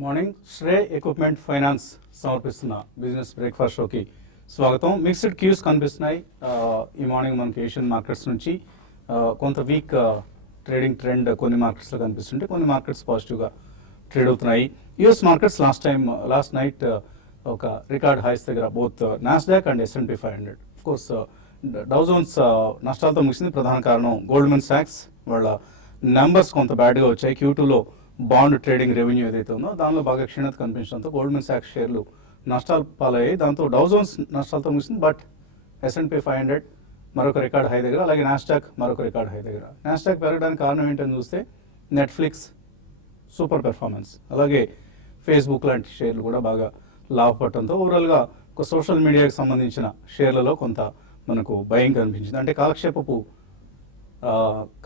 Good morning. Srei equipment finance సమర్పిస్తున్న business breakfast షోకి స్వాగతం. మిక్స్డ్ క్యూస్ కనిపిస్తున్నాయి ఈ మార్నింగ్ మనకి ఏషియన్ మార్కెట్స్ నుంచి. కొంత వీక్ ట్రేడింగ్ ట్రెండ్ కొన్ని మార్కెట్స్లో కనిపిస్తుంటే కొన్ని మార్కెట్స్ పాజిటివ్గా ట్రేడ్ అవుతున్నాయి. యుఎస్ మార్కెట్స్ లాస్ట్ నైట్ ఒక రికార్డ్ హైస్ దగ్గర both Nasdaq and S&P 500. Of course Dow Jones నష్టాలతో ముగిసింది. ప్రధాన కారణం గోల్డ్మెన్ సాక్స్ వాళ్ళ నెంబర్స్ కొంత బ్యాడ్గా వచ్చాయి. Q2లో బాండ్ ట్రేడింగ్ రెవెన్యూ ఏదైతే ఉందో దానిలో బాగా క్షీణత కనిపించడంతో గోల్డ్మెన్ సాక్స్ షేర్లు నష్టాలు పాలయ్యాయి. దాంతో డౌ జోన్స్ నష్టాలతో ముగిసింది. బట్ S&P 500 మరొక రికార్డ్ హై దగ్గర, అలాగే నాస్డాక్ మరొక రికార్డ్ హై దగ్గర. నాస్డాక్ పెరగడానికి కారణం ఏంటని చూస్తే నెట్ఫ్లిక్స్ సూపర్ పెర్ఫార్మెన్స్, అలాగే ఫేస్బుక్ లాంటి షేర్లు కూడా బాగా లాభపడటంతో ఓవరాల్గా ఒక సోషల్ మీడియాకి సంబంధించిన షేర్లలో కొంత మనకు భయం కనిపించింది. అంటే కాలక్షేపపు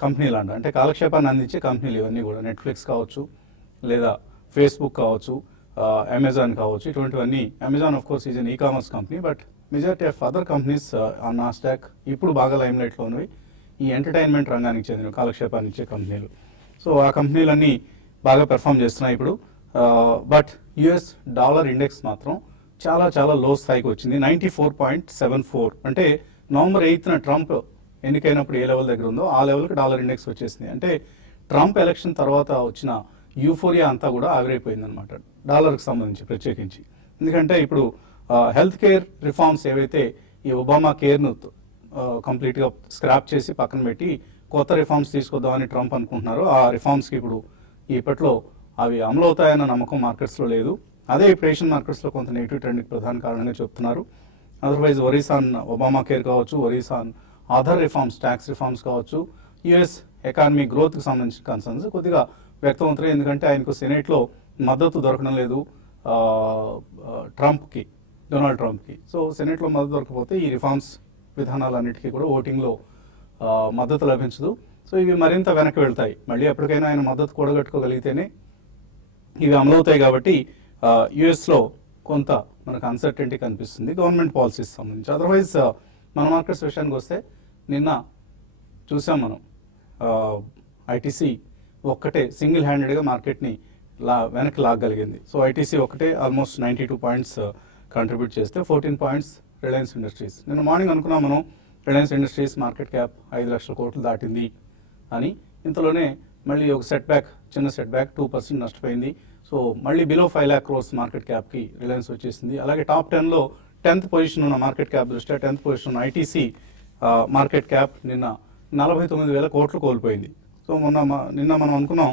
కంపెనీలు అంటే కాలక్షేపాన్ని అందించే కంపెనీలు ఇవన్నీ కూడా నెట్ఫ్లిక్స్ కావచ్చు, లేదా ఫేస్బుక్ కావచ్చు, అమెజాన్ కావచ్చు. ఇటువంటివన్నీ, Amazon of course is an e-commerce company, but majority of other companies on NASDAQ ఇప్పుడు బాగా లైమ్ లైట్లో ఉన్నవి ఈ ఎంటర్టైన్మెంట్ రంగానికి చెందిన కాలక్షేపాన్ని ఇచ్చే కంపెనీలు. సో ఆ కంపెనీలన్నీ బాగా పెర్ఫామ్ చేస్తున్నాయి ఇప్పుడు. బట్ యుఎస్ డాలర్ ఇండెక్స్ మాత్రం చాలా చాలా లో స్థాయికి వచ్చింది. 94.74. అంటే నవంబర్ 8న ట్రంప్ ఎన్నికైనప్పుడు ఏ లెవెల్ దగ్గర ఉందో ఆ లెవెల్కి డాలర్ ఇండెక్స్ వచ్చేసింది. అంటే ట్రంప్ ఎలక్షన్ తర్వాత వచ్చిన యూఫోరియా అంతా కూడా ఆవిరైపోయింది అనమాట డాలర్కి సంబంధించి ప్రత్యేకించి. ఎందుకంటే ఇప్పుడు హెల్త్ కేర్ రిఫార్మ్స్ ఏవైతే ఈ ఒబామా కేర్ను కంప్లీట్గా స్క్రాప్ చేసి పక్కన పెట్టి కొత్త రిఫార్మ్స్ తీసుకొద్దామని ట్రంప్ అనుకుంటున్నారు. ఆ రిఫార్మ్స్కి ఇప్పుడు ఇప్పట్లో అవి అమలు అవుతాయన్న నమ్మకం మార్కెట్స్లో లేదు. అదే ఇప్పుడు ఏషియన్ మార్కెట్స్లో కొంత నెగిటివ్ ట్రెండ్కి ప్రధాన కారణంగా చెప్తున్నారు. Otherwise worries on Obama care కావచ్చు, worries on other reforms, tax reforms కావచ్చు, యుఎస్ ఎకానమీ గ్రోత్కి సంబంధించిన కన్సర్న్స్ కొద్దిగా వ్యక్తమవుతున్నాయి. ఎందుకంటే ఆయనకు సెనేట్లో మద్దతు దొరకడం లేదు డొనాల్డ్ ట్రంప్కి. సో సెనేట్లో మద్దతు దొరకకపోతే ఈ రిఫార్మ్స్ విధానాలన్నిటికీ కూడా ఓటింగ్లో మద్దతు లభించదు. సో ఇవి మరింత వెనక్కి వెళ్తాయి. మళ్ళీ ఎప్పటికైనా ఆయన మద్దతు కూడగట్టుకోగలిగితేనే ఇవి అమలవుతాయి. కాబట్టి యుఎస్లో కొంత మనకు అన్సర్టెంటీ కనిపిస్తుంది గవర్నమెంట్ పాలసీస్ సంబంధించి. అదర్వైజ్ మన మార్కెట్స్ విషయానికి వస్తే నిన్న చూసాం మనం ఐటీసీ ఒక్కటే సింగిల్ హ్యాండెడ్గా మార్కెట్ని వెనక్కి లాగగలిగింది. సో ఐటీసీ ఒక్కటే ఆల్మోస్ట్ 92 పాయింట్స్ కంట్రిబ్యూట్ చేస్తే 14 పాయింట్స్ రిలయన్స్ ఇండస్ట్రీస్. నిన్న మార్నింగ్ అనుకున్నాం మనం రిలయన్స్ ఇండస్ట్రీస్ మార్కెట్ క్యాప్ 5 లక్షల కోట్లు దాటింది అని. ఇంతలోనే మళ్ళీ ఒక చిన్న సెట్ బ్యాక్ 2% నష్టపోయింది. సో మళ్ళీ బిలో 5 lakh crores మార్కెట్ క్యాప్కి రిలయన్స్ వచ్చేసింది. అలాగే టాప్ 10లో 10th పొజిషన్ ఉన్న మార్కెట్ క్యాప్ దృష్ట్యా 10th పొజిషన్ ఉన్న ఐటీసీ మార్కెట్ క్యాప్ నిన్న 49,000 కోట్లు కోల్పోయింది. సో నిన్న మనం అనుకున్నాం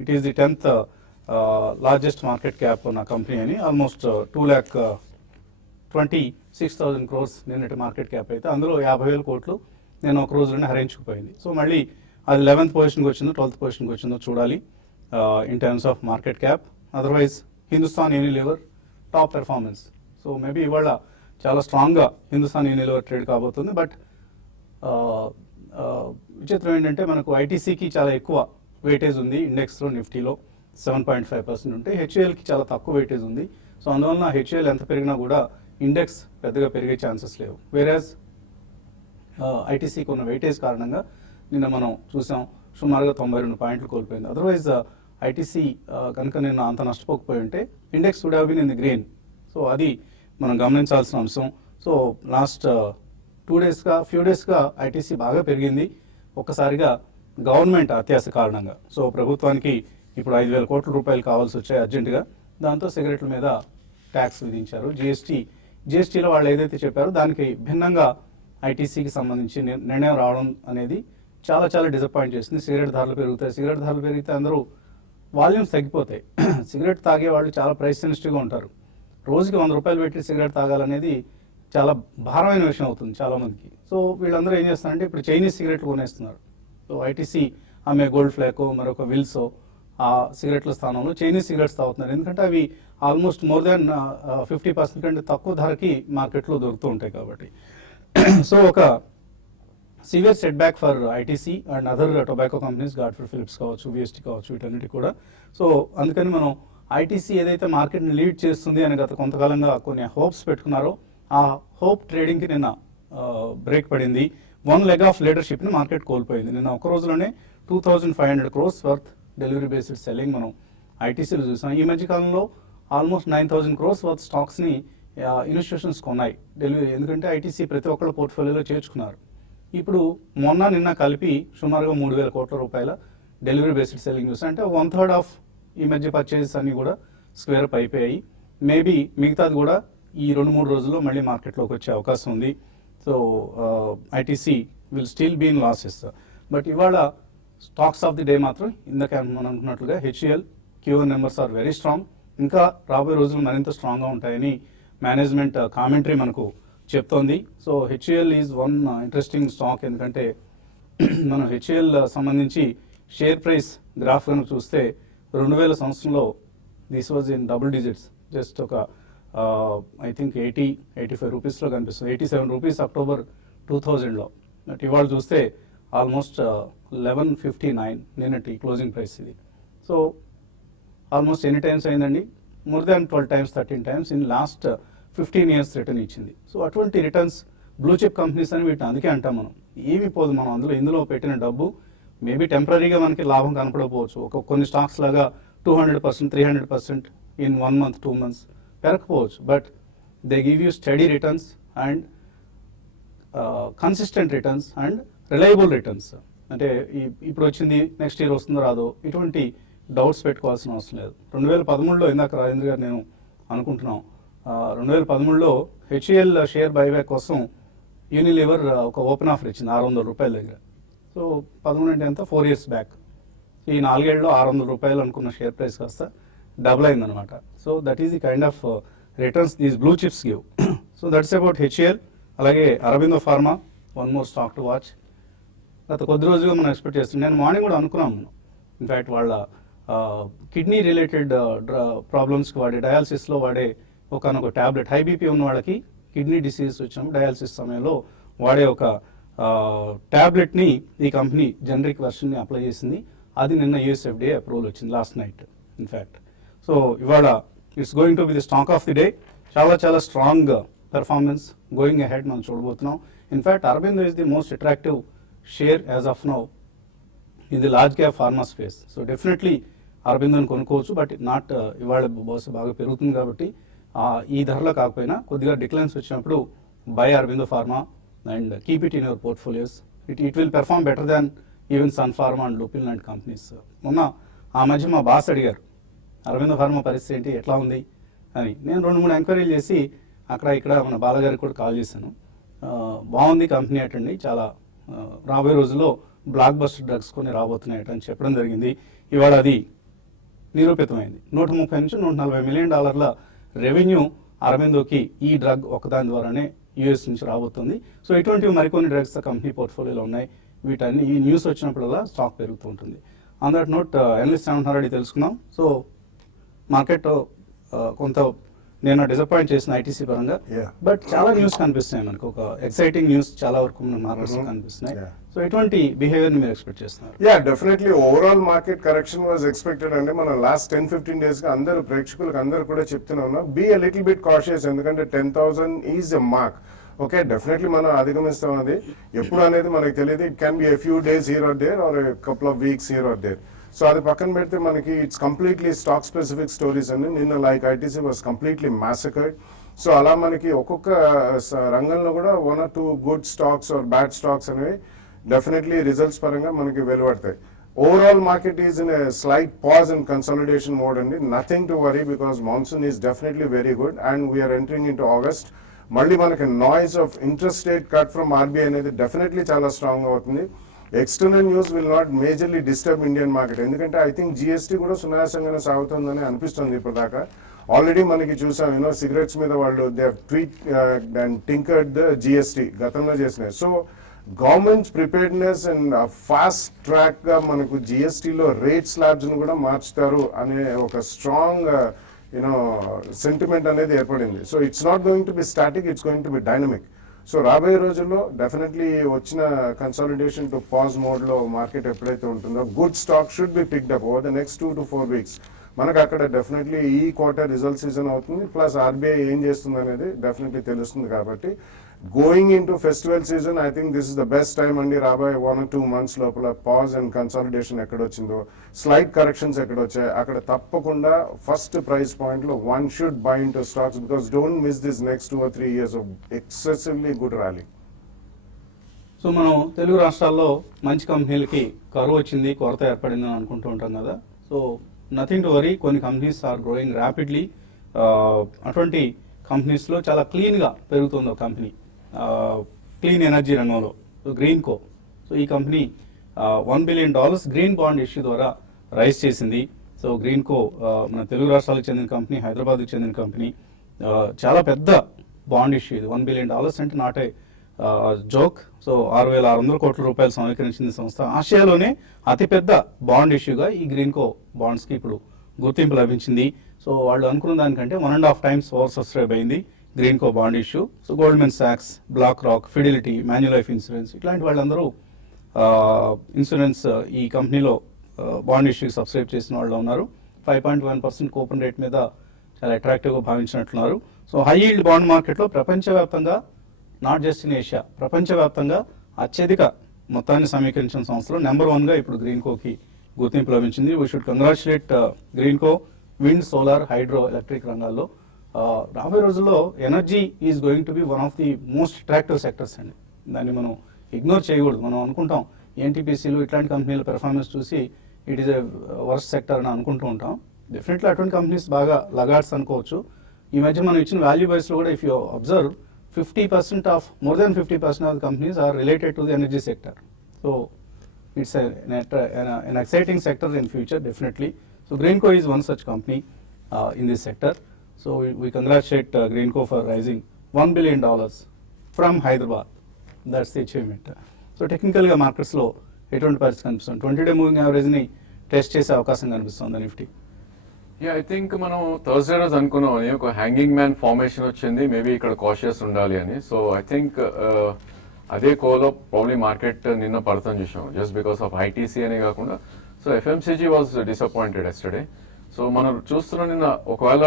it is the 10th largest market cap ఉన్న కంపెనీ అని. ఆల్మోస్ట్ 2,26,000 crores నిన్నటి మార్కెట్ క్యాప్ అయితే అందులో 50,000 కోట్లు నేను ఒక రోజులోనే హరించుకుపోయింది. సో మళ్ళీ అది 11th పొజిషన్కి వచ్చిందో 12th పొజిషన్కి వచ్చిందో చూడాలి in terms of market cap. Otherwise Hindustan Unilever top performance. So maybe ఇవాళ చాలా స్ట్రాంగ్గా హిందుస్థాన్ యూనిలివర్ ట్రేడ్ కాబోతుంది. బట్ విచిత్రం ఏంటంటే మనకు ఐటీసీకి చాలా ఎక్కువ వెయిటేజ్ ఉంది ఇండెక్స్లో, నిఫ్టీలో 7.5% ఉంటే హెచ్ఏఎల్కి చాలా తక్కువ వెయిటేజ్ ఉంది. సో అందువలన హెచ్ఏఎల్ ఎంత పెరిగినా కూడా ఇండెక్స్ పెద్దగా పెరిగే ఛాన్సెస్ లేవు. వేరేజ్ ఐటీసీకి ఉన్న వెయిటేజ్ కారణంగా నిన్న మనం చూసాం సుమారుగా 92 పాయింట్లు కోల్పోయింది. అదర్వైజ్ ఐటీసీ కనుక నిన్న అంత నష్టపోకపోయి ఉంటే index would have been in the green. So అది మనం గమనించాల్సిన అంశం. సో లాస్ట్ ఫ్యూ డేస్గా ఐటీసీ బాగా పెరిగింది ఒక్కసారిగా గవర్నమెంట్ అత్యాశ కారణంగా. సో ప్రభుత్వానికి ఇప్పుడు 5,000 కోట్ల రూపాయలు కావాల్సి వచ్చాయి అర్జెంటుగా. దాంతో సిగరెట్ల మీద ట్యాక్స్ విధించారు. జిఎస్టీలో వాళ్ళు ఏదైతే చెప్పారో దానికి భిన్నంగా ఐటీసీకి సంబంధించి నిర్ణయం రావడం అనేది చాలా చాలా డిసప్పాయింట్ చేసింది. సిగరెట్ ధరలు పెరిగితే అందరూ వాల్యూమ్స్ తగ్గిపోతాయి. సిగరెట్ తాగే వాళ్ళు చాలా ప్రైస్ సెన్సిటివ్గా ఉంటారు. రోజుకి 100 రూపాయలు పెట్టి సిగరెట్ తాగాలనేది చాలా భారమైన విషయం అవుతుంది చాలామందికి. సో వీళ్ళందరూ ఏం చేస్తారంటే ఇప్పుడు చైనీస్ సిగరెట్లు కొనేస్తున్నారు. సో ఐటీసీ ఆమె గోల్డ్ ఫ్లాకో మరొక విల్సో ఆ సిగరెట్ల స్థానంలో చైనీస్ సిగరెట్స్ తాగుతున్నారు. ఎందుకంటే అవి ఆల్మోస్ట్ మోర్ దాన్ 50% కంటే తక్కువ ధరకి మార్కెట్లో దొరుకుతూ ఉంటాయి కాబట్టి. సో ఒక severe set back for ITC and other tobacco companies, Godfrey Philips కావచ్చు, విఎస్టీ కావచ్చు, వీటన్నిటి కూడా. సో అందుకని మనం ఐటీసీ ఏదైతే మార్కెట్ని లీడ్ చేస్తుంది అని గత కొంతకాలంగా కొన్ని హోప్స్ పెట్టుకున్నారో ఆ హోప్ ట్రేడింగ్కి నిన్న బ్రేక్ పడింది. 1 leg ఆఫ్ లీడర్షిప్ని మార్కెట్ కోల్పోయింది. నిన్న ఒక రోజులోనే 2,500 crores worth delivery based selling మనం ఐటీసీలు చూసాం. ఈ మధ్య కాలంలో ఆల్మోస్ట్ 9,000 crores వర్త్ స్టాక్స్ని ఇన్స్టిట్యూషన్స్ కొన్నాయి డెలివరీ, ఎందుకంటే ఐటీసీ ప్రతి ఒక్కళ్ళ పోర్ట్ఫోలియోలో చేర్చుకున్నారు. ఇప్పుడు నిన్న కలిపి సుమారుగా 3,000 కోట్ల రూపాయల డెలివరీ బేస్డ్ సెల్లింగ్ చూసాం. అంటే 1/3 ఆఫ్ ఈ మధ్య పర్చేజెస్ అన్ని కూడా స్క్వేర్ అప్ అయిపోయాయి. మేబీ మిగతాది కూడా ఈ 2-3 రోజుల్లో మళ్ళీ మార్కెట్లోకి వచ్చే అవకాశం ఉంది. So ITC will still be in losses. But ఇవాళ స్టాక్స్ ఆఫ్ ది డే మాత్రం ఇందాక మనం అనుకున్నట్లుగా HEL Q1 numbers are very strong. ఇంకా రాబోయే రోజులు మరింత స్ట్రాంగ్గా ఉంటాయని మేనేజ్మెంట్ కామెంటరీ మనకు చెప్తోంది. So HEL is one interesting stock, ఎందుకంటే మనం హెచ్ఈఎల్ సంబంధించి షేర్ ప్రైస్ గ్రాఫ్ కనుక చూస్తే 2000 సంవత్సరంలో this was in double digits, just ఒక ఐ థింక్ 80-85 రూపీస్లో కనిపిస్తుంది. 87 రూపీస్ అక్టోబర్ 2000లో. బట్ ఇవాళ చూస్తే ఆల్మోస్ట్ 1159 నిన్నటి క్లోజింగ్ ప్రైస్ ఇది. సో ఆల్మోస్ట్ ఎన్ని టైమ్స్ అయిందండి? More than 12 times 13 times in last 15 years return ఇచ్చింది. సో అటువంటి రిటర్న్స్ బ్లూ చిప్ కంపెనీస్ అని వీటిని అందుకే అంటాం మనం. ఏమి పోదు మనం ఇందులో పెట్టిన డబ్బు మేబీ టెంపరీగా మనకి లాభం కనపడకపోవచ్చు. కొన్ని స్టాక్స్ లాగా 200%, 300% ఇన్ 1 month, 2 months పెరగకపోవచ్చు. But they give you steady returns and consistent returns and reliable returns. అంటే ఇప్పుడు వచ్చింది నెక్స్ట్ ఇయర్ వస్తుందో రాదో ఇటువంటి డౌట్స్ పెట్టుకోవాల్సిన అవసరం లేదు. 2013లో ఇందాక రాజేంద్ర గారు నేను అనుకుంటున్నాం, 2013లో హెచ్ఈఎల్ షేర్ బైబ్యాక్ కోసం యూనిలివర్ ఒక ఓపెన్ ఆఫర్ ఇచ్చింది 600 రూపాయల దగ్గర. సో 13 అంటే ఎంత, 4 years బ్యాక్. ఈ 4 ఏళ్ళలో 600 రూపాయలు అనుకున్న షేర్ ప్రైస్ కాస్త డబుల్ అయిందనమాట. So that is the kind of returns these blue chips give. So that's about HEL. అలాగే Aurobindo pharma, one more stock to watch. గత కొద్ది రోజులుగా మనం ఎక్స్పెక్ట్ చేస్తున్నాం. నేను మార్నింగ్ కూడా అనుకున్నాం మనం, ఇన్ఫ్యాక్ట్ వాళ్ళ కిడ్నీ రిలేటెడ్ ప్రాబ్లమ్స్కి వాడే డయాలసిస్లో వాడే ఒకనొక ట్యాబ్లెట్, హై బీపీ ఉన్న వాళ్ళకి కిడ్నీ డిసీజ్ వచ్చినప్పుడు డయాలసిస్ సమయంలో వాడే ఒక ట్యాబ్లెట్ని ఈ కంపెనీ జనరిక్ వెర్షన్ని అప్లై చేసింది. అది నిన్న యూఎస్ఎఫ్డిఏ అప్రూవల్ వచ్చింది లాస్ట్ నైట్ ఇన్ఫ్యాక్ట్. సో ఇవాళ it's going to be the stock of the day. చాలా స్ట్రాంగ్ పెర్ఫార్మెన్స్ గోయింగ్ అహెడ్ మనం చూడబోతున్నాం. In fact Aurobindo is the most attractive share as of now in the large cap pharma space. So definitely అరబిందోని కొనుక్కోవచ్చు. But not ఇవాళ బహుశా బాగా పెరుగుతుంది కాబట్టి ఈ ధరలో కాకపోయినా కొద్దిగా డిక్లైన్స్ వచ్చినప్పుడు buy Aurobindo Pharma and keep it in your portfolios. It will perform better than even Sun Pharma and Lupin లాంటి కంపెనీస్. మొన్న ఆ మధ్య మా బాస్ అడిగారు అరబిందో ఫార్మా పరిస్థితి ఏంటి, ఎట్లా ఉంది అని. నేను 2-3 ఎంక్వైరీలు చేసి అక్కడ ఇక్కడ మన బాలగారికి కూడా కాల్ చేశాను. బాగుంది కంపెనీ అటండి, చాలా రాబోయే రోజుల్లో బ్లాక్ బస్టర్ డ్రగ్స్ కొన్ని రాబోతున్నాయట అని చెప్పడం జరిగింది. ఇవాళ అది నిరూపితమైంది. 130 నుంచి 140 మిలియన్ డాలర్ల రెవెన్యూ అరబిందోకి ఈ డ్రగ్ ఒకదాని ద్వారానే యూఎస్ నుంచి రాబోతుంది. సో ఇటువంటివి మరికొన్ని డ్రగ్స్ కంపెనీ పోర్ట్ఫోలియోలో ఉన్నాయి. వీటన్ని ఈ న్యూస్ వచ్చినప్పుడల్లా స్టాక్ పెరుగుతూ ఉంటుంది. ఆన్ దట్ నోట్ ఎనలిస్ట్ ఏమంటున్నారో తెలుసుకుందాం. సో మార్కెట్ కొంత నేను డిసప్పాయింట్ చేసిన ఐటీసీ పరంగా, బట్ చాలా న్యూస్ కనిపిస్తున్నాయి మనకు. ఒక ఎక్సైటింగ్ న్యూస్ చాలా వరకు మన మార్కెట్స్ కనిపిస్తున్నాయి. సో ఎటువంటి బిహేవియర్ మీరు ఎక్స్పెక్ట్ చేస్తున్నారు? Definitely overall market correction was expected అండి. మనం లాస్ట్ 10-15 days గా అందరూ ప్రేక్షకులకు అందరూ కూడా చెప్తున్నాం, be a little bit cautious, ఎందుకంటే 10,000 is a mark. Okay, definitely మనం అధిగమిస్తాం. అది ఎప్పుడు అనేది మనకు తెలియదు. It can be a few days here or there or a couple of weeks here or there. So అది పక్కన పెడితే మనకి it's completely stock specific stories అండి. నిన్న like ITC was completely massacred. So అలా మనకి ఒక్కొక్క రంగంలో కూడా 1 or 2 good stocks or bad stocks అనేవి డెఫినెట్లీ రిజల్ట్స్ పరంగా మనకి వెలువడతాయి. Overall market is in a slight pause and consolidation mode అండి. Nothing to worry because monsoon is definitely very good and we are entering in to August. మళ్ళీ మనకి noise of interest rate cut from RBI అనేది definitely చాలా strong అవుతుంది. External news will not majorly disturb Indian market, ఎందుకంటే I think GST కూడా సునాయాసంగానే సాగుతుందని అనిపిస్తుంది ఇప్పుడు దాకా. ఆల్రెడీ మనకి చూసాం సిగరెట్స్ మీద వాళ్ళు దే ట్వీట్ అండ్ టింకర్డ్ ద జిఎస్టీ గతంలో చేసినాయి. So government preparedness and fast track గా మనకు జిఎస్టీలో రేట్ స్లాబ్స్ ను కూడా మార్చుతారు అనే ఒక స్ట్రాంగ్ సెంటిమెంట్ అనేది ఏర్పడింది. So it's not going to B static, it's going to B dynamic. So రాబోయే రోజుల్లో డెఫినెట్లీ వచ్చిన కన్సాలిడేషన్ టు పాజ్ మోడ్ లో మార్కెట్ ఎప్పుడైతే ఉంటుందో good stock should be picked up over the next 2 to 4 weeks. మనకు అక్కడ డెఫినెట్లీ ఈ quarter result season అవుతుంది, ప్లస్ ఆర్బీఐ ఏం చేస్తుంది అనేది డెఫినెట్లీ తెలుస్తుంది. కాబట్టి going in to festival season I think this is the best time అండి. రాబోయే 1 or 2 months లోపల పాజ్ అండ్ కన్సాలిడేషన్ ఎక్కడ వచ్చిందో, స్లైట్ కరెక్షన్స్ ఎక్కడ వచ్చాయి, అక్కడ తప్పకుండా ఫస్ట్ ప్రైస్ పాయింట్ లో one should buy in to stocks because don't miss this next 2 or 3 years of excessively good rally. So మనం తెలుగు రాష్ట్రాల్లో మంచి కంపెనీలకి కరువు వచ్చింది, కొరత ఏర్పడిందని అనుకుంటూ ఉంటాం కదా. సో నథింగ్ టు వరీ, కొన్ని కంపెనీస్ ఆర్ గ్రోయింగ్ ర్యాపిడ్లీ. అటువంటి కంపెనీస్లో చాలా క్లీన్గా పెరుగుతుంది ఒక కంపెనీ, క్లీన్ ఎనర్జీ రంగంలో, గ్రీన్కో. సో ఈ company $1 billion green bond issue ద్వారా రైజ్ చేసింది. సో గ్రీన్కో మన తెలుగు రాష్ట్రాలకు చెందిన కంపెనీ, హైదరాబాద్కి చెందిన కంపెనీ. చాలా పెద్ద బాండ్ ఇష్యూ ఇది. $1 billion అంటే నాట్ ఏ జోక్. సో 6,600 కోట్ల రూపాయలు సమీకరించిన సంస్థ. ఆసియాలోనే అతిపెద్ద బాండ్ ఇష్యూగా ఈ గ్రీన్కో బాండ్స్కి ఇప్పుడు గుర్తింపు లభించింది. సో వాళ్ళు అనుకున్న దానికంటే 1.5 times ఓవర్ సబ్స్క్రైబ్ అయింది Greenko bond issue. So Goldman సాక్స్, Black Rock, Fidelity, Manulife insurance ఇట్లాంటి వాళ్ళందరూ ఇన్సూరెన్స్ ఈ కంపెనీలో బాండ్ ఇష్యూకి సబ్స్క్రైబ్ చేసిన వాళ్ళు ఉన్నారు. 5.1% కూపన్ రేట్ మీద చాలా అట్రాక్టివ్గా భావించినట్లున్నారు. సో హై ఈల్డ్ బాండ్ మార్కెట్లో ప్రపంచవ్యాప్తంగా, నాట్ జస్ట్ ఇన్ ఏషియా, ప్రపంచవ్యాప్తంగా అత్యధిక మొత్తాన్ని సమీకరించిన సంస్థలో నెంబర్ 1గా ఇప్పుడు గ్రీన్కోకి గుర్తింపు లభించింది. We should congratulate Greenko. Wind, solar, hydro, electric రంగాల్లో రాబోయే రోజుల్లో energy is going to B one of the most attractive sectors అండి. దాన్ని మనం ఇగ్నోర్ చేయకూడదు. మనం అనుకుంటాం ఎన్టీపీసీలు ఇట్లాంటి కంపెనీల పెర్ఫార్మెన్స్ చూసి it is a worst sector అని అనుకుంటూ ఉంటాం. డెఫినెట్లీ అటువంటి కంపెనీస్ బాగా లగాడ్స్ అనుకోవచ్చు. ఈ మధ్య మనం ఇచ్చిన వాల్యూ వైస్లో కూడా if you observe 50% of, more than 50% of the companies are related to the energy sector. So it's an exciting sector in future, definitely. So Greenko is one such company in this sector. So we congratulate Greenko for raising $1 billion from Hyderabad. That's the achievement. So technically markets లో ఎటువంటి పరిస్థితి కనిపిస్తుంది? 20-day moving యావరేజ్ని test చేసే అవకాశం కనిపిస్తుంది Nifty. I think మనం Thursday రోజు అనుకున్నాం అని, ఒక హ్యాంగింగ్ మ్యాన్ ఫార్మేషన్ వచ్చింది, మేబీ ఇక్కడ కాషియస్ ఉండాలి అని. సో ఐ థింక్ అదే కోలో ప్రాబ్లీ మార్కెట్ నిన్న పడుతుంది చూసాం, జస్ట్ బికాస్ ఆఫ్ ఐటీసీ అనే కాకుండా. So FMCG was disappointed yesterday. So మనం చూస్తున్నాం నిన్న ఒకవేళ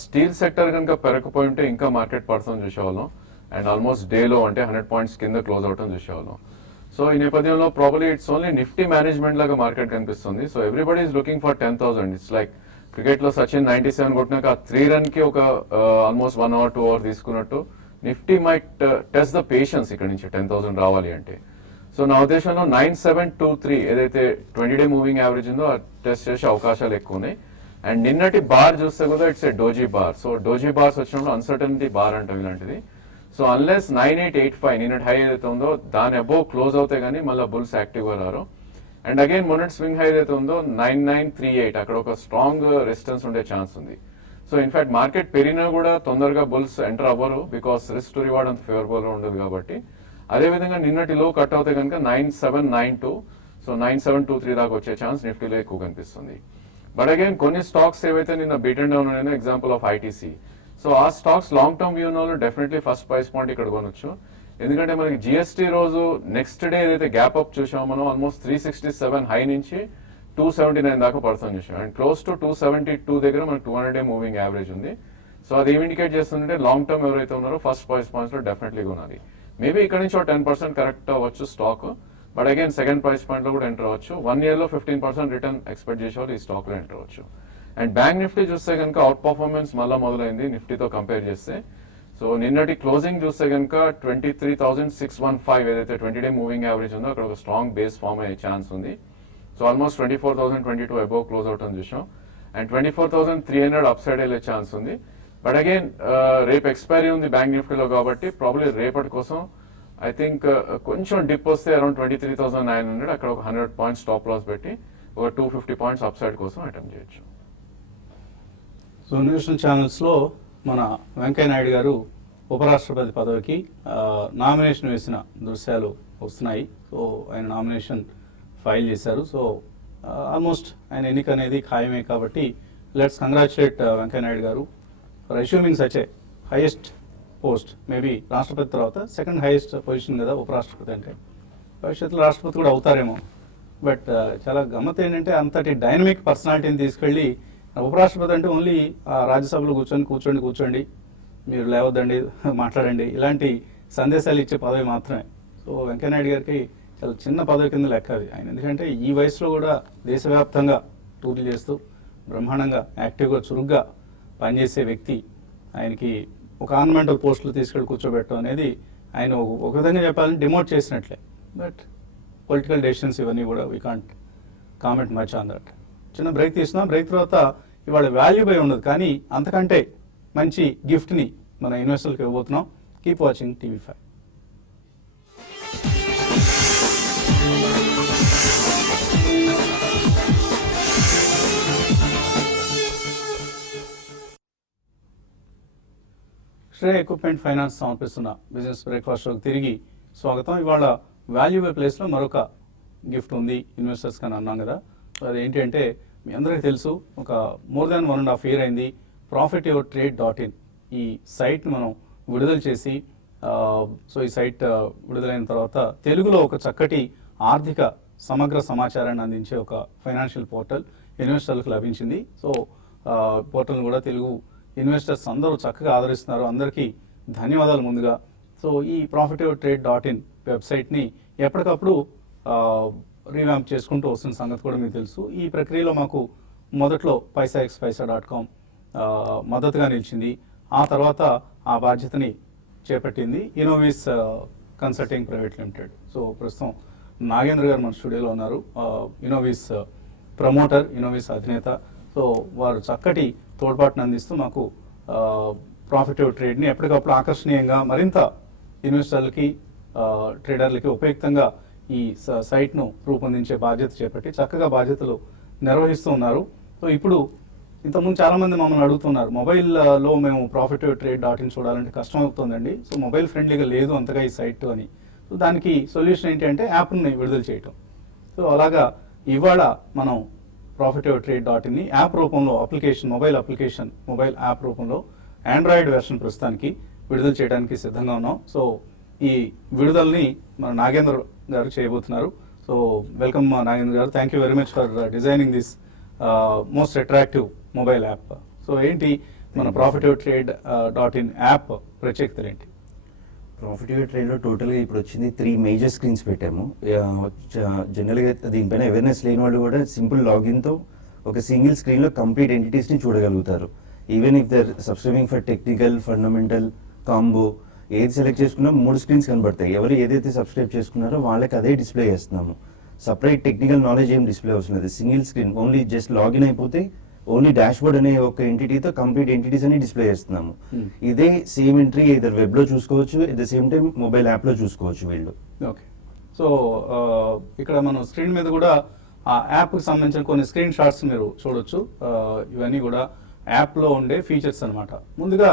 స్టీల్ సెక్టర్ కనుక పెరగకపోయి ఉంటే ఇంకా మార్కెట్ పడుతుంది చూసేవాళ్ళం. అండ్ ఆల్మోస్ట్ డేలో అంటే 100 points కింద క్లోజ్ అవటం చూసేవాళ్ళం. సో ఈ నేపథ్యంలో probably it's only Nifty management లాగా మార్కెట్ కనిపిస్తుంది. So everybody is looking for 10,000. It's like cricket లో సచిన్ 97 కొట్టినాక ఆ 3 run కి ఒక ఆల్మోస్ట్ 1 or 2 hour తీసుకున్నట్టు Nifty might test the patience ఇక్కడ నుంచి 10,000 రావాలి అంటే. సో నా ఉద్దేశంలో 9723 ఏదైతే 20-day మూవింగ్ యావరేజ్ ఉందో టెస్ట్ చేసే అవకాశాలు ఎక్కువ ఉన్నాయి. అండ్ నిన్నటి బార్ చూస్తే కూడా it's a doji bar. So doji bars వచ్చినప్పుడు అన్సర్టనిటీ బార్ అంటాం ఇలాంటిది. సో అన్లెస్ 9885 నిన్నటి హై ఏదైతే ఉందో దాని అబోవ్ క్లోజ్ అవుతాయి కానీ మళ్ళీ బుల్స్ యాక్టివ్గా రారు. అండ్ అగైన్ మొన్నటి స్వింగ్ హై ఏదైతే ఉందో 9938 అక్కడ ఒక స్ట్రాంగ్ రెసిస్టెన్స్ ఉండే ఛాన్స్ ఉంది. సో ఇన్ఫాక్ట్ మార్కెట్ పెరిగినా కూడా తొందరగా బుల్స్ ఎంటర్ అవ్వరు, బికాస్ రిస్క్ టు రివార్డ్ అంత ఫేవరబుల్ ఉండదు కాబట్టి. అదేవిధంగా నిన్నటి లో కట్ అవుతాయి కనుక 9792, సో 9723 దాకా వచ్చే ఛాన్స్ నిఫ్టీలో ఎక్కువ కనిపిస్తుంది. బట్ అగైన్ కొన్ని స్టాక్స్ ఏవైతే నిన్న బీట్ అండ్ డౌన్ ఉన్నాయో, ఎగ్జాంపుల్ ఆఫ్ ఐటీసీ. సో ఆ స్టాక్స్ లాంగ్ టర్మ్ వ్యూ ఉన్న వాళ్ళు డెఫినెట్లీ ఫస్ట్ ప్రైస్ పాయింట్ ఇక్కడ కొనొచ్చు. ఎందుకంటే మనకి జిఎస్టీ రోజు నెక్స్ట్ డే ఏదైతే గ్యాప్ అప్ చూసామో మనం ఆల్మోస్ట్ 367 హై నుంచి 279 దాకా పడుతుంది చూసాం. అండ్ క్లోజ్ టు 272 దగ్గర మనకి 200-day మూవింగ్ యావరేజ్ ఉంది. సో అది ఏమి ఇండికేట్ చేస్తుందంటే లాంగ్ టర్మ్ ఎవరైతే ఉన్నారో ఫస్ట్ ప్రైస్ పాయింట్స్ లో డెఫినెట్లీ కొనాలి. మేబీ ఇక్కడ నుంచి 10% కరెక్ట్ అవ్వచ్చు stock. But again second price point లో కూడా ఎంటర్ అవ్వచ్చు. 1 year లో 15% రిటర్న్ ఎక్స్పెక్ట్ చేసే వాళ్ళు ఈ స్టాక్ లో ఎంటర్ అవ్వచ్చు. అండ్ బ్యాంక్ నిఫ్టీ చూస్తే కనుక అవుట్ పర్ఫార్మెన్స్ మళ్ళీ మొదలైంది నిఫ్టీతో కంపేర్ చేస్తే. సో నిన్నటి క్లోజింగ్ చూస్తే కనుక 23,615 ఏదైతే 20-day మూవింగ్ యావరేజ్ ఉందో అక్కడ ఒక స్ట్రాంగ్ బేస్ ఫామ్ అయ్యే ఛాన్స్ ఉంది. So almost 24,022 above close out అని చూసాం. అండ్ 24,300 అప్ సైడ్ వెళ్ళే ఛాన్స్ ఉంది. బట్ అగైన్ రేపు ఎక్స్పైరీ ఉంది బ్యాంక్ నిఫ్టీలో కాబట్టి ప్రాబ్లీ రేపటి కోసం ఐ థింక్ కొంచెం డిప్ వస్తే అరౌండ్ 23,900 అక్కడ ఒక 100 points స్టాప్ లాస్ పెట్టి ఒక 250 points అప్ సైడ్ కోసం అటెంప్ట్ చేయొచ్చు. సో నేషనల్ ఛానల్స్లో మన వెంకయ్య నాయుడు గారు ఉపరాష్ట్రపతి పదవికి నామినేషన్ వేసిన దృశ్యాలు వస్తున్నాయి. సో ఆయన నామినేషన్ ఫైల్ చేశారు. సో ఆల్మోస్ట్ ఆయన ఎన్నిక అనేది ఖాయమే కాబట్టి లెట్స్ కంగ్రాచులేట్ వెంకయ్య నాయుడు గారు for assuming such a highest post. Maybe రాష్ట్రపతి తర్వాత సెకండ్ హైయెస్ట్ పొజిషన్ కదా ఉపరాష్ట్రపతి అంటే. భవిష్యత్తులో రాష్ట్రపతి కూడా అవుతారేమో. బట్ చాలా గమ్మత్ ఏంటంటే అంతటి డైనమిక్ పర్సనాలిటీని తీసుకెళ్ళి ఉపరాష్ట్రపతి అంటే ఓన్లీ రాజ్యసభలో కూర్చోండి మీరు లేవద్దండి మాట్లాడండి ఇలాంటి సందేశాలు ఇచ్చే పదవి మాత్రమే. సో వెంకయ్యనాయుడు గారికి చాలా చిన్న పదవి కింద లెక్క అది. ఆయన ఎందుకంటే ఈ వయసులో కూడా దేశవ్యాప్తంగా టూర్లు చేస్తూ బ్రహ్మాండంగా యాక్టివ్గా చురుగ్గా పనిచేసే వ్యక్తి, ఆయనకి ఒక ఆర్నమెంటల్ పోస్టులు తీసుకెళ్ళి కూర్చోబెట్టడం అనేది ఆయన ఒక విధంగా చెప్పాలని డిమోట్ చేసినట్లే. బట్ పొలిటికల్ డెసిషన్స్ ఇవన్నీ కూడా we can't comment much on that. చిన్న బ్రేక్ తీసుకున్నాం. బ్రేక్ తర్వాత ఇవాళ వాల్యూ బై ఉండదు, కానీ అంతకంటే మంచి గిఫ్ట్ని మన ఇన్వెస్టర్లకు ఇవ్వబోతున్నాం. Keep watching TV5. Srei equipment finance సమర్పిస్తున్న బిజినెస్ బ్రేక్ఫాస్ట్ షోకి తిరిగి స్వాగతం. ఇవాళ వాల్యూ బై ప్లేస్లో మరొక గిఫ్ట్ ఉంది ఇన్వెస్టర్స్ అని అన్నాం కదా. సో అదేంటి అంటే మీ అందరికీ తెలుసు, ఒక మోర్ దాన్ 1.5 year అయింది profityourtrade.in ఈ సైట్ని మనం విడుదల చేసి. సో ఈ సైట్ విడుదలైన తర్వాత తెలుగులో ఒక చక్కటి ఆర్థిక సమగ్ర సమాచారాన్ని అందించే ఒక ఫైనాన్షియల్ పోర్టల్ ఇన్వెస్టర్లకు లభించింది. సో పోర్టల్ని కూడా తెలుగు ఇన్వెస్టర్స్ అందరూ చక్కగా ఆదరిస్తున్నారు. అందరికీ ధన్యవాదాలు ముందుగా. సో ఈ profityourtrade.in వెబ్సైట్ని ఎప్పటికప్పుడు రీవ్యాంప్ చేసుకుంటూ వస్తున్న సంగతి కూడా మీకు తెలుసు. ఈ ప్రక్రియలో మాకు మొదట్లో paisaxpaisa.com మద్దతుగా నిలిచింది. ఆ తర్వాత ఆ బాధ్యతని చేపట్టింది ఇన్నోవిస్ కన్సల్టింగ్ ప్రైవేట్ లిమిటెడ్. సో ప్రస్తుతం నాగేంద్ర గారు మన స్టూడియోలో ఉన్నారు, ఇన్నోవిస్ ప్రమోటర్, ఇన్నోవిస్ అధినేత. సో వారు చక్కటి తోడ్పాటును అందిస్తూ మాకు ప్రాఫిట్ ట్రేడ్ని ఎప్పటికప్పుడు ఆకర్షణీయంగా మరింత ఇన్వెస్టర్లకి ట్రేడర్లకి ఉపయుక్తంగా ఈ సైట్ను రూపొందించే బాధ్యత చేపట్టి చక్కగా బాధ్యతలు నిర్వహిస్తూ ఉన్నారు. సో ఇప్పుడు ఇంతకుముందు చాలామంది మమ్మల్ని అడుగుతున్నారు, మొబైల్లో మేము profityourtrade.in చూడాలంటే కష్టం అవుతుందండి, సో మొబైల్ ఫ్రెండ్లీగా లేదు అంతగా ఈ సైట్ అని. సో దానికి సొల్యూషన్ ఏంటి అంటే యాప్ని విడుదల చేయటం. సో అలాగా ఇవాళ మనం profityourtrade.in ని యాప్ రూపంలో మొబైల్ యాప్ రూపంలో ఆండ్రాయిడ్ వెర్షన్ ప్రస్తుతానికి విడుదల చేయడానికి సిద్ధంగా ఉన్నాం. సో ఈ విడుదలని మన నాగేంద్ర గారు చేయబోతున్నారు. సో వెల్కమ్ నాగేంద్ర గారు, thank you very much for designing this most attractive mobile app. So ఏంటి మన profityourtrade.in యాప్ ప్రత్యేకతలు ఏంటి? ప్రాఫిట్యూట్రేడ్లో టోటల్గా ఇప్పుడు వచ్చింది 3 మేజర్ స్క్రీన్స్ పెట్టాము. జనరల్గా దీనిపైన అవేర్నెస్ లేని వాళ్ళు కూడా సింపుల్ లాగిన్తో ఒక సింగిల్ స్క్రీన్లో కంప్లీట్ ఎంటిటీస్ని చూడగలుగుతారు. Even if they're subscribing for technical, fundamental, combo ఏది సెలెక్ట్ చేసుకున్నా 3 స్క్రీన్స్ కనబడతాయి. ఎవరు ఏదైతే సబ్స్క్రైబ్ చేసుకున్నారో వాళ్ళకి అదే డిస్ప్లే చేస్తున్నాము. సపరేట్ టెక్నికల్ నాలెడ్జ్ ఏం డిస్ప్లే అవుతుంది, single screen only just login అయిపోతే ఓన్లీ డాష్బోర్డ్ అనే ఒక ఎంటిటీతో కంప్లీట్ ఎంటిటీస్ అని డిస్ప్లే చేస్తున్నాము. ఇదే సేమ్ ఎంట్రీ ఇద్దరు వెబ్లో చూసుకోవచ్చు, at the same time mobile యాప్లో చూసుకోవచ్చు వీళ్ళు. ఓకే, సో ఇక్కడ మనం స్క్రీన్ మీద కూడా ఆ యాప్కి సంబంధించిన కొన్ని స్క్రీన్ షాట్స్ మీరు చూడొచ్చు. ఇవన్నీ కూడా యాప్లో ఉండే ఫీచర్స్ అనమాట. ముందుగా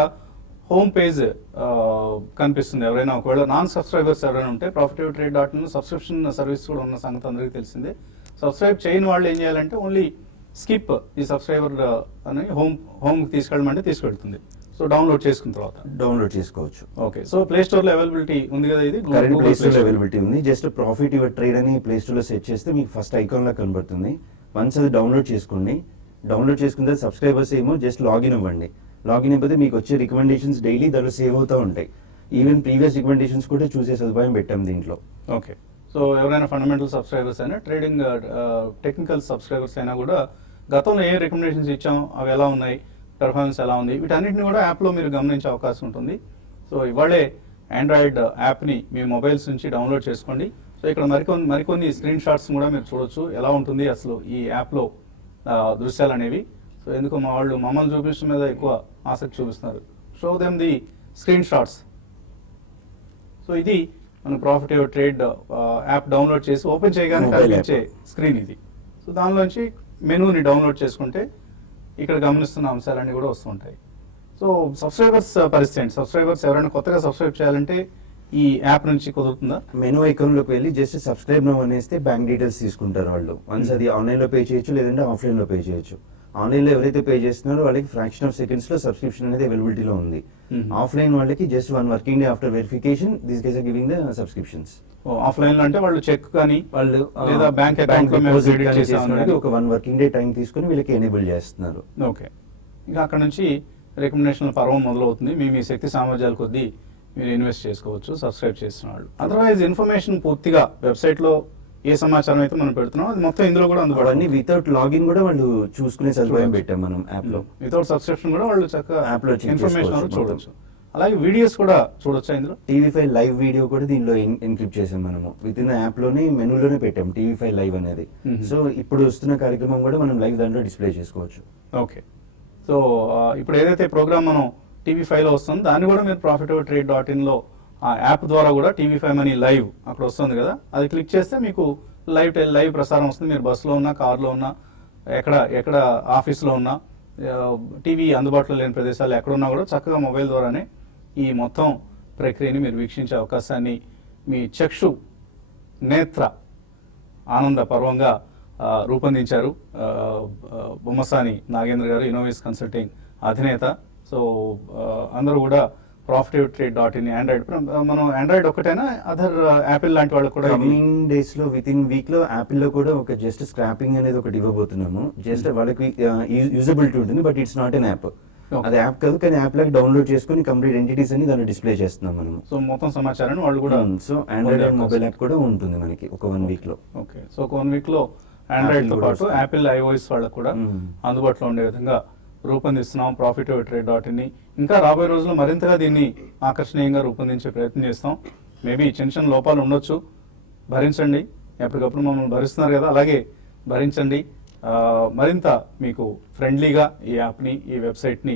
హోమ్ పేజ్ కనిపిస్తుంది. ఎవరైనా ఒకవేళ నాన్ సబ్స్క్రైబర్స్ ఎవరైనా ఉంటే profityourtrade.in సబ్స్క్రిప్షన్ సర్వీస్ కూడా ఉన్న సంగతి అందరికీ తెలిసిందే. సబ్స్క్రైబ్ చేయని వాళ్ళు ఏం చేయాలంటే ఓన్లీ స్కిప్ ఈ సబ్స్క్రైబర్ అని హోమ్కి తీసుకెళ్ళమంటే తీసుకెళ్తుంది. సో డౌన్లోడ్ చేసుకున్న తర్వాత డౌన్లోడ్ చేసుకోవచ్చు. ఓకే, సో ప్లే స్టోర్లో అవైలబిలిటీ ఉంది కదా, ఇది కరెంట్ ప్లే స్టోర్లో అవైలబిలిటీ ఉంది. జస్ట్ ప్రాఫిట్ యువర్ ట్రేడ్ అని ప్లే స్టోర్లో సెట్ చేస్తే మీకు ఫస్ట్ ఐకాన్లా కనబడుతుంది. వన్స్ అది డౌన్లోడ్ చేసుకోండి. డౌన్లోడ్ చేసుకున్న తర్వాత సబ్స్క్రైబర్స్ ఏమో జస్ట్ లాగిన్ అవ్వండి. లాగిన్ అయిపోతే మీకు వచ్చే రికమెండేషన్స్ డైలీ దాంట్లో సేవ్ అవుతూ ఉంటాయి. ఈవెన్ ప్రీవియస్ రికమెండేషన్స్ కూడా చూసే సదుపాయం పెట్టాం దీంట్లో. ఓకే, సో ఎవరైనా ఫండమెంటల్ సబ్స్క్రైబర్స్ అయినా, ట్రేడింగ్ టెక్నికల్ సబ్స్క్రైబర్స్ అయినా కూడా గతంలో ఏ రికమెండేషన్స్ ఇచ్చాం, అవి ఎలా ఉన్నాయి, పెర్ఫార్మెన్స్ ఎలా ఉంది, వీటన్నిటిని కూడా యాప్లో మీరు గమనించే అవకాశం ఉంటుంది. సో ఇవాళే ఆండ్రాయిడ్ యాప్ని మీ మొబైల్స్ నుంచి డౌన్లోడ్ చేసుకోండి. సో ఇక్కడ మరికొన్ని స్క్రీన్ షాట్స్ కూడా మీరు చూడొచ్చు, ఎలా ఉంటుంది అసలు ఈ యాప్లో దృశ్యాలు అనేవి. సో ఎందుకు మా వాళ్ళు మమ్మల్ని చూపించడం మీద ఎక్కువ ఆసక్తి చూపిస్తున్నారు. Show them the screen shots. So ఇది మన profityourtrade యాప్ డౌన్లోడ్ చేసి ఓపెన్ చేయగానే కనిపించే స్క్రీన్ ఇది. సో దానిలోంచి మెనూని డౌన్లోడ్ చేసుకుంటే ఇక్కడ గమనిస్తున్న అంశాలన్నీ కూడా వస్తుంటాయి. సో సబ్స్క్రైబర్స్ పరిస్థితి ఏంటి? సబ్స్క్రైబర్స్ ఎవరైనా కొత్తగా సబ్స్క్రైబ్ చేయాలంటే ఈ యాప్ నుంచి కుదురుతుందా? మెనూ ఐకాన్లోకి వెళ్ళి జస్ట్ సబ్స్క్రైబ్ నౌ అనేస్తే బ్యాంక్ డీటెయిల్స్ తీసుకుంటారు వాళ్ళు. వన్స్ అది ఆన్లైన్లో పే చేయొచ్చు, లేదంటే ఆఫ్లైన్లో పే చేయొచ్చు. ఆన్లైన్లో ఎవరైతే పే చేస్తున్నారో వాళ్ళకి ఫ్రాక్షన్ ఆఫ్ సెకండ్స్లో సబ్స్క్రిప్షన్ అనేది అవైలబిలిటీలో ఉంది. ఆఫ్లైన్ వాళ్ళకి just 1 working day after verification these guys are giving the subscriptions. Offline లో అంటే వాళ్ళు చెక్ కానీ వాళ్ళు లేదా బ్యాంక్ అకౌంట్ లో డిపాజిట్ చేసామని ఒక 1 working day టైం తీసుకొని వీళ్ళకి ఎనేబుల్ చేస్తున్నారు. ఓకే, ఇంకా అక్కడ నుంచి రికమెండేషన్ల పర్వం మొదలవుతుంది. మీ శక్తి సామర్థ్యాల కొద్దీ మీరు ఇన్వెస్ట్ చేసుకోవచ్చు సబ్స్క్రైబ్ చేసిన వాళ్ళు. అదర్వైజ్ ఇన్ఫర్మేషన్ పూర్తిగా వెబ్సైట్లో ఏ సమాచారం అయితే మనం పెడుతున్నాం అది మొత్తం ఇందులో కూడా అవన్నీ అందుబాటులో వితౌట్ లాగిన్ కూడా వాళ్ళు చూసుకునే సదుపాయం పెట్టాం మనం యాప్ లో. వితౌట్ సబ్స్క్రిప్షన్ కూడా వాళ్ళు చక్కగా App లో check ఇన్ఫర్మేషన్ చేసుకోవచ్చు చూడొచ్చు. అలాగే వీడియోస్ కూడా చూడొచ్చా ఇందులో? టీవీ5 లైవ్ వీడియో కూడా దీనిలో ఎన్క్రిప్ట్ చేసాం మనము. విత్ ఇన్ యాప్ లోనే మెనూలోనే పెట్టాం టీవీ5 లైవ్ అనేది. సో ఇప్పుడు వస్తున్న కార్యక్రమం కూడా మనం లైవ్ దాంట్లో డిస్ప్లే చేసుకోవచ్చు. ఓకే. సో ఇప్పుడు ఏదైతే ప్రోగ్రామ్ మనం టీవీ5లో వస్తుందో దాన్ని కూడా మీరు profitovertrade.in లో ఆ యాప్ ద్వారా కూడా టీవీ5 మనీ లైవ్ అక్కడ వస్తుంది కదా, అది క్లిక్ చేస్తే మీకు లైవ్ ప్రసారం వస్తుంది. మీరు బస్సులో ఉన్నా, కార్లో ఉన్నా, ఎక్కడ ఆఫీస్లో ఉన్నా, టీవీ అందుబాటులో లేని ప్రదేశాలు ఎక్కడున్నా కూడా చక్కగా మొబైల్ ద్వారానే ఈ మొత్తం ప్రక్రియని మీరు వీక్షించే అవకాశాన్ని మీ చక్షు నేత్ర ఆనంద పర్వంగా రూపొందించారు బొమ్మసాని నాగేంద్ర గారు, ఇన్నోవేస్ కన్సల్టింగ్ అధినేత. సో అందరూ కూడా profitovertrade.in ఆండ్రాయిడ్, మనం ఆండ్రాయిడ్ ఒక్కటైనా అదర్ యాపిల్ లాంటి వాళ్ళకి కూడా కమింగ్ డేస్ లో విత్ ఇన్ వీక్ లో యాపిల్ లో కూడా ఒక జస్ట్ స్క్రాపింగ్ అనేది ఒకటి ఇవ్వబోతున్నాము. జస్ట్ వాళ్ళకి యూజబిలిటీ ఉంటుంది, but it's not an app. అది యాప్ కాదు, కానీ యాప్ లాగా డౌన్లోడ్ చేసుకుని కంప్లీట్ ఎంటిటీస్ అని దాన్ని డిస్ప్లే చేస్తున్నాం మనము. సో మొత్తం సమాచారాన్ని వాళ్ళు కూడా so Android and mobile app కూడా ఉంటుంది మనకి ఒక 1 వీక్ లో. ఓకే. సో ఒక 1 వీక్ లో ఆండ్రాయిడ్ తో Apple పాటు కూడా యాపిల్ ఐఓఎస్ వాళ్ళకు కూడా అందుబాటులో ఉండే విధంగా రూపొందిస్తున్నాం profitovertrade.in. ఇంకా రాబోయే రోజుల్లో మరింతగా దీన్ని ఆకర్షణీయంగా రూపొందించే ప్రయత్నం చేస్తాం. మేబీ చిన్న లోపాలు ఉండొచ్చు, భరించండి. ఎప్పటికప్పుడు మమ్మల్ని భరిస్తున్నారు కదా, అలాగే భరించండి. మరింత మీకు ఫ్రెండ్లీగా ఈ యాప్ని, ఈ వెబ్సైట్ని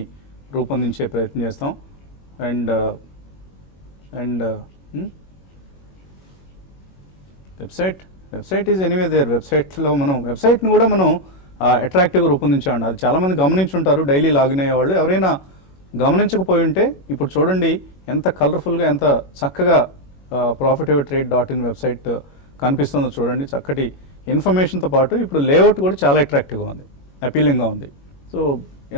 రూపొందించే ప్రయత్నం చేస్తాం. And website is anyway there. వెబ్సైట్లో మనం వెబ్సైట్ని కూడా మనం అట్రాక్టివ్గా రూపొందించామండి. అది చాలా మంది గమనించుంటారు, డైలీ లాగిన్ అయ్యేవాళ్ళు. ఎవరైనా గమనించకపోయి ఉంటే ఇప్పుడు చూడండి ఎంత కలర్ఫుల్గా, ఎంత చక్కగా profitovertrade.in వెబ్సైట్ కనిపిస్తుందో చూడండి. చక్కటి ఇన్ఫర్మేషన్తో పాటు ఇప్పుడు లేఅవుట్ కూడా చాలా అట్రాక్టివ్గా ఉంది, అపీలింగ్గా ఉంది. సో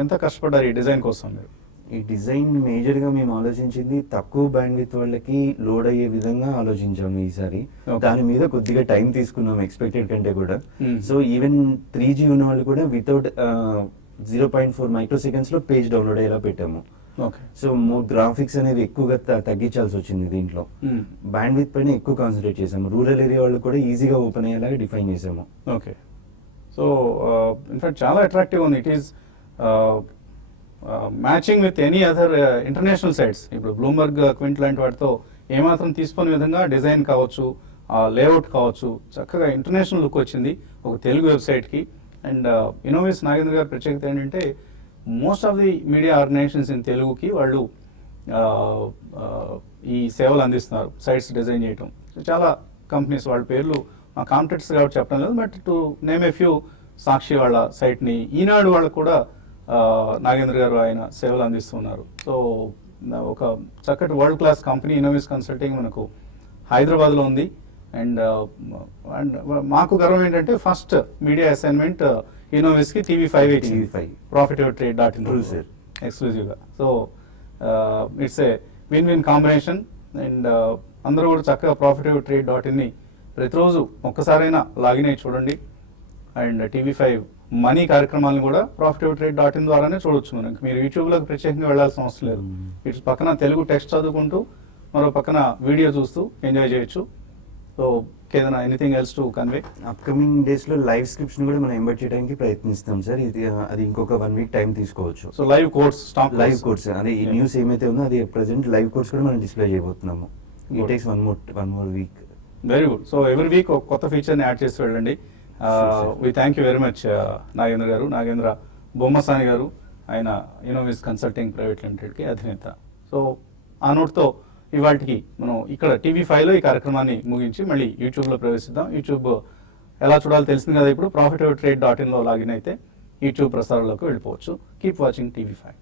ఎంత కష్టపడ్డారు ఈ డిజైన్ కోసం మీరు? ఈ డిజైన్ మేజర్ గా మేము ఆలోచించింది తక్కువ బ్యాండ్విడ్త్ వాళ్ళకి లోడ్ అయ్యే విధంగా ఆలోచించాము ఈసారి. Okay. దాని మీద కొద్దిగా టైం తీసుకున్నాం ఎక్స్పెక్టెడ్ కంటే కూడా. Hmm. సో ఈవెన్ 3G ఉన్న వాళ్ళు కూడా వితౌట్ 0.4 మైక్రో సెకండ్స్ లో పేజ్ డౌన్లోడ్ అయ్యేలా పెట్టాము. ఓకే. సో గ్రాఫిక్స్ అనేవి ఎక్కువగా తగ్గించాల్సి వచ్చింది దీంట్లో. బ్యాండ్విడ్త్ పైన ఎక్కువ కాన్సన్ట్రేట్ చేసాము. రూరల్ ఏరియా వాళ్ళు కూడా ఈజీగా ఓపెన్ అయ్యేలాగా డిఫైన్ చేసాము. ఓకే. సో ఇన్ఫాక్ట్ చాలా అట్రాక్టివ్ ఉంది. It is matching with any other international sites. ఇప్పుడు బ్లూంబర్గ్, క్వింట్ లాంటి వాటితో ఏమాత్రం తీసుకునే విధంగా డిజైన్ కావచ్చు, లేఅవుట్ కావచ్చు, చక్కగా ఇంటర్నేషనల్ లుక్ వచ్చింది ఒక తెలుగు వెబ్సైట్కి. అండ్ ఇన్నోవేస్ నాగేంద్ర గారి ప్రత్యేకత ఏంటంటే most of the media organisations in తెలుగుకి వాళ్ళు ఈ సేవలు అందిస్తున్నారు, సైట్స్ డిజైన్ చేయటం. చాలా కంపెనీస్ వాళ్ళ పేర్లు మా కాంటాక్ట్స్ కాబట్టి చెప్పడం లేదు, but to name a few, Sakshi వాళ్ళ సైట్ని, ఈనాడు వాళ్ళకు కూడా నాగేంద్ర గారు ఆయన సేవలు అందిస్తున్నారు. సో ఒక చక్కటి వరల్డ్ క్లాస్ కంపెనీ ఇన్నోవేస్ కన్సల్టింగ్ మనకు హైదరాబాద్లో ఉంది. అండ్ మాకు గర్వం ఏంటంటే ఫస్ట్ మీడియా అసైన్మెంట్ ఇన్నోవేస్కి టీవీ5 profitovertrade.in True, sir. ఎక్స్క్లూజివ్గా. So it's a win combination. And అందరూ కూడా చక్కగా profitovertrade.in ప్రతిరోజు ఒక్కసారైనా లాగిన్ అయ్యి చూడండి. అండ్ టీవీ5 మనీ కార్యక్రమాలను కూడా profitovertrade.in ద్వారానే చూడొచ్చు. మనకి మీరు యూట్యూబ్లోకి ప్రత్యేకంగా వెళ్ళాల్సిన అవసరం లేదు. ఇటు పక్కన తెలుగు టెక్స్ట్ చదువుకుంటూ మరో పక్కన వీడియో చూస్తూ ఎంజాయ్ చేయొచ్చు. సో ఏదైనా anything else to convey? Upcoming days లో లైవ్ స్క్రిప్ట్స్ కూడా మనం ఎంబెడ్ చేయడానికి ప్రయత్నిస్తాం సార్. అది ఇంకొక 1 వీక్ టైం తీసుకోవచ్చు. So live course, stock live course అదే ఈ న్యూస్ ఏమైతే ఉందో అది ప్రెసెంట్ లైవ్ కోర్స్ కూడా మనం డిస్ప్లే చేయబోతున్నాము. It takes one more week. Very good. So every week ఒక కొత్త ఫీచర్ని యాడ్ చేసి వెళ్ళండి. We thank you very much Nagendra గారు, నాగేంద్ర బొమ్మసాని గారు. ఆయన ఇన్నోవేస్ కన్సల్టింగ్ ప్రైవేట్ లిమిటెడ్కి అధినేత. సో ఆ నోట్తో ఇవాళకి మనం ఇక్కడ టీవీ5లో ఈ కార్యక్రమాన్ని ముగించి మళ్ళీ యూట్యూబ్లో ప్రవేశిద్దాం. యూట్యూబ్ ఎలా చూడాలో తెలిసింది కదా ఇప్పుడు. profitovertrade.in లాగిన్ అయితే యూట్యూబ్ ప్రసారాల్లోకి వెళ్ళిపోవచ్చు. Keep watching TV5.